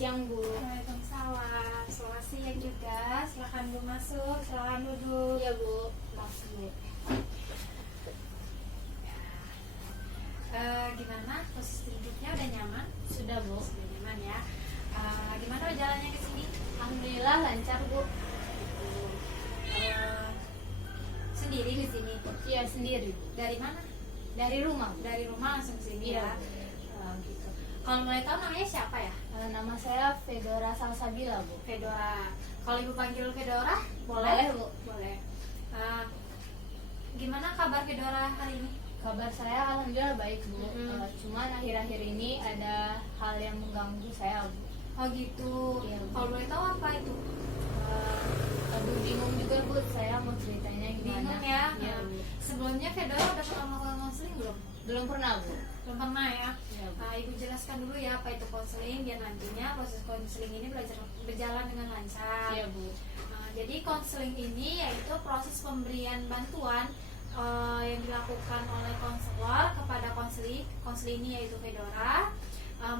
siang, Bu. Waalaikumsalam. Selamat siang juga. Silakan Bu masuk. Silakan duduk. Iya, Bu. Maaf, Bu. Gimana? Posisi duduknya udah nyaman? Sudah, Bu. Sudah nyaman ya. Gimana jalannya ke sini? Alhamdulillah lancar, Bu. Sendiri di sini? Iya, sendiri, Bu. Dari mana? Dari rumah, Bu. Dari rumah langsung ke sini Iya, ya. Bu. Gitu. Kalau boleh tahu namanya siapa ya? Nama saya Fedora Salsabila, Bu. Fedora. Kalau Ibu panggil Fedora, Boleh, Bu. Boleh. Gimana kabar Fedora hari ini? Kabar saya alhamdulillah baik, Bu. Mm-hmm. Cuman akhir-akhir ini ada hal yang mengganggu saya, Bu. Oh gitu. Iya, Bu. Kalau boleh tahu apa itu? Aduh, bingung juga, Bu. Saya mau ceritanya gimana. Bingung ya. Iya, Bu. Sebelumnya Fedora udah pernah melakukan konseling belum? Belum pernah, Bu. Belum pernah ya. Iya, Bu. Ibu jelaskan dulu ya apa itu konseling biar nantinya proses konseling ini berjalan dengan lancar. Iya, Bu. Jadi konseling ini yaitu proses pemberian bantuan yang dilakukan oleh konselor kepada konseli ini yaitu Fedora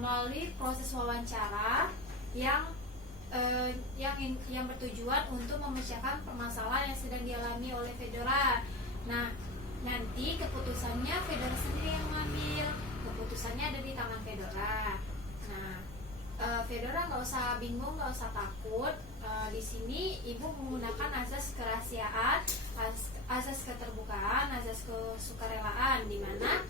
melalui proses wawancara yang bertujuan untuk memecahkan permasalahan yang sedang dialami oleh Fedora. Nah, nanti keputusannya Fedora sendiri yang mengambil. Keputusannya ada di tangan Fedora. Nah, Fedora nggak usah bingung, nggak usah takut. Di sini Ibu menggunakan azas kerahasiaan, azas keterbukaan, azas kesukarelaan, di mana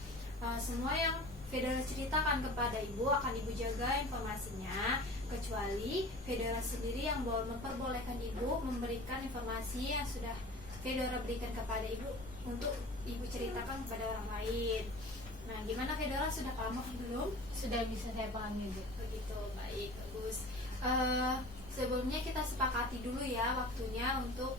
semua yang Fedora ceritakan kepada Ibu akan Ibu jaga informasinya, kecuali Fedora sendiri yang memperbolehkan Ibu memberikan informasi yang sudah Fedora berikan kepada Ibu untuk Ibu ceritakan kepada orang lain. Nah, gimana Fedora, sudah paham belum? Sudah bisa saya pahami, Bu. Begitu, baik, bagus. Sebelumnya kita sepakati dulu ya waktunya untuk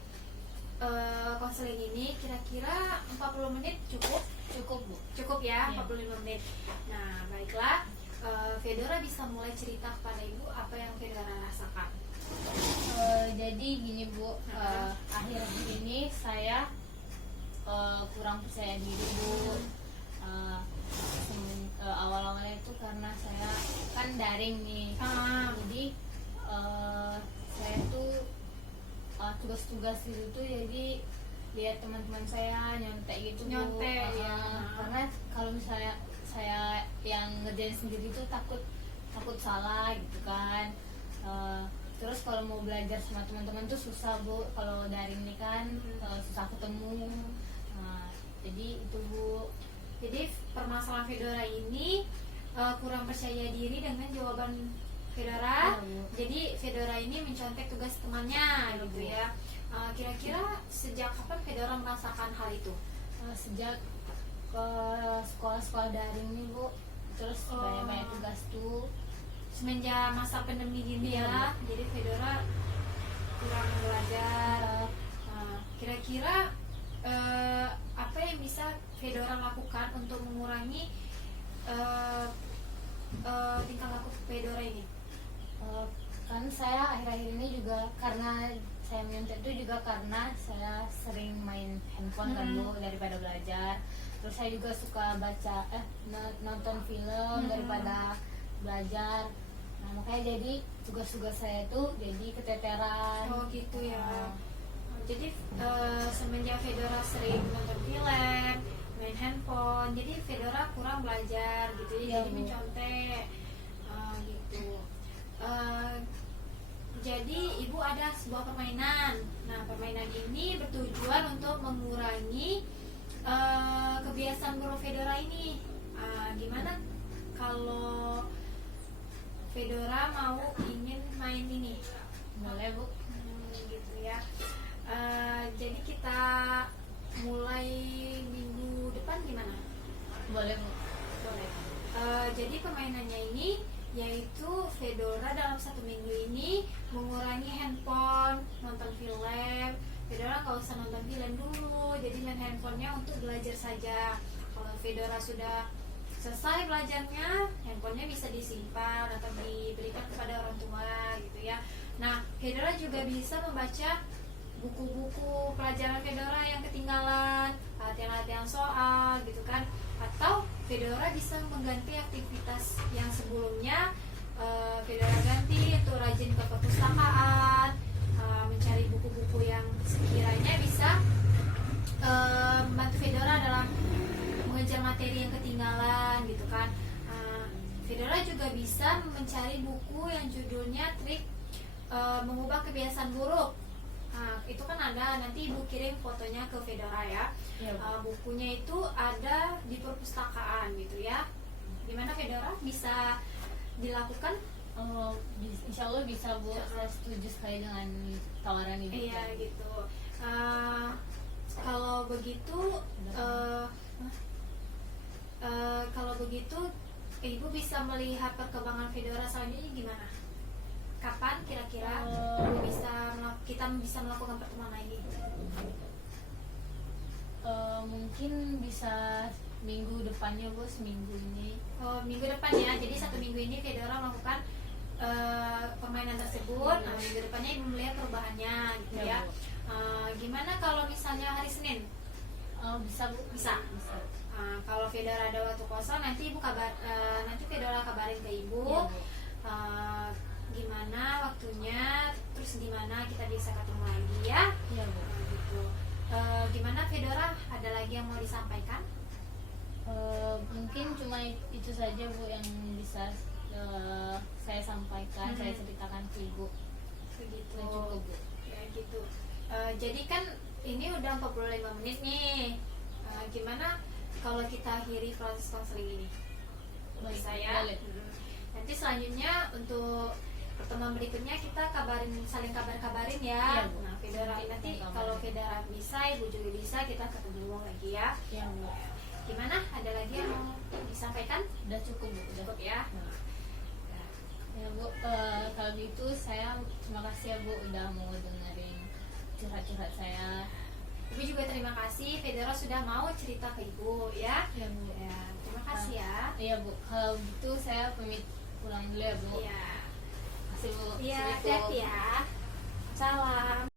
konseling ini. Kira-kira 40 menit cukup? Cukup, Bu. Cukup ya, Iya. 45 menit. Nah, baiklah. Fedora bisa mulai cerita kepada Ibu apa yang Fedora rasakan. Jadi gini, Bu, akhir-akhir ini saya kurang percaya diri, Bu. Awal-awalnya itu karena saya kan daring nih, jadi saya tuh tugas-tugas itu tuh jadi lihat teman-teman saya nyontek gitu, Bu. Nyontek, ya. Karena kalau misalnya saya yang ngerjain sendiri tuh takut salah gitu kan. Terus kalau mau belajar sama teman-teman tuh susah, Bu. Kalau daring nih kan susah ketemu. Jadi itu, Bu. Jadi permasalahan Fedora ini kurang percaya diri dengan jawaban Fedora. Iya, Bu. Jadi Fedora ini mencontek tugas temannya, Iya, gitu Bu. ya. Kira-kira sejak kapan Fedora merasakan hal itu? Sejak ke sekolah-sekolah daring nih, Bu. Terus banyak-banyak tugas tuh. Semenjak masa pandemi gini Iya, ya, jadi Fedora kurang belajar. Kira-kira apa yang bisa Fedora lakukan untuk mengurangi tingkah laku Fedora ini? Kan saya akhir-akhir ini juga karena saya menyontek itu juga karena saya sering main handphone kan, Bu, daripada belajar. Terus saya juga suka nonton film daripada belajar. Nah, makanya jadi tugas-tugas saya itu jadi keteteran. Oh gitu ya. Jadi semenjak Fedora sering nonton film, main handphone, jadi Fedora kurang belajar gitu ya, Iya, jadi Bu. mencontek gitu. Jadi Ibu ada sebuah permainan. Nah, permainan ini bertujuan untuk mengurangi kebiasaan buruk Fedora ini. Gimana kalau Fedora ingin main ini? Boleh, Bu. Gitu ya. Jadi kita mulai minggu depan gimana? Boleh, Bu. Boleh. Jadi permainannya ini yaitu Fedora dalam 1 minggu ini mengurangi handphone, nonton film. Fedora nggak usah nonton film dulu, jadi main handphonenya untuk belajar saja. Kalau Fedora sudah selesai belajarnya, handphonenya bisa disimpan atau diberikan kepada orang tua gitu ya. Nah, Fedora juga bisa membaca buku-buku pelajaran Fedora yang ketinggalan, latihan-latihan soal gitu kan. Atau Fedora bisa mengganti aktivitas yang sebelumnya Fedora ganti untuk rajin ke perpustakaan, mencari buku-buku yang sekiranya bisa membantu Fedora dalam mengejar materi yang ketinggalan gitu kan. Fedora juga bisa mencari buku yang judulnya Trik Mengubah Kebiasaan Buruk. Itu kan ada, nanti ibu kirim fotonya ke Fedora ya. Iya, Bu. Bukunya itu ada di perpustakaan gitu ya. Gimana Fedora, bisa dilakukan? Insya Allah bisa, Bu. Saya setuju sekali dengan tawaran Ibu. Iya gitu. Kalau begitu, kalau begitu ibu bisa melihat perkembangan Fedora selanjutnya gimana? Kapan kira-kira kita bisa melakukan pertemuan lagi? Mungkin bisa minggu depannya, Bu. Seminggu ini. Minggu depan ya. Jadi 1 minggu ini Fedora melakukan permainan tersebut. Minggu depannya ibu melihat perubahannya gitu ya. Gimana kalau misalnya hari Senin? Bisa, Bu. Bisa. Kalau Fedora ada waktu kosong, nanti nanti Fedora kabarin ke ibu. Iya, Bu. Gimana waktunya, terus di mana kita bisa ketemu lagi ya. Iya, Bu. Gitu. Gimana Fedora, ada lagi yang mau disampaikan? Mungkin cuma itu saja, Bu, yang bisa saya sampaikan, saya ceritakan ke Ibu. Begitu. Sudah cukup, Bu. Ya gitu. Jadi kan ini udah 45 menit nih. Gimana kalau kita akhiri proses konseling ini? Baik, Bisa ya. boleh. Nanti selanjutnya untuk pertemuan berikutnya kita saling kabarin Iya, ya. Bu. Nah, Fedora nanti Kabarin. kalau Fedora bisa, ibu juga bisa, kita ketemu lagi ya. Iya, Bu. Gimana? Ada lagi yang mau disampaikan? Udah cukup, Bu. Udah. Cukup ya. Ya, Bu, kalau gitu saya terima kasih ya, Bu, udah mau dengerin curhat-curhat saya. Ibu juga terima kasih Fedora sudah mau cerita ke ibu ya. Ya, Bu. Ya, terima kasih ya. Iya, Bu. Kalau gitu saya pamit pulang dulu ya, Bu. Iya. Terima kasih, Bu. Iya, Assalamualaikum. hati-hati ya. Salam.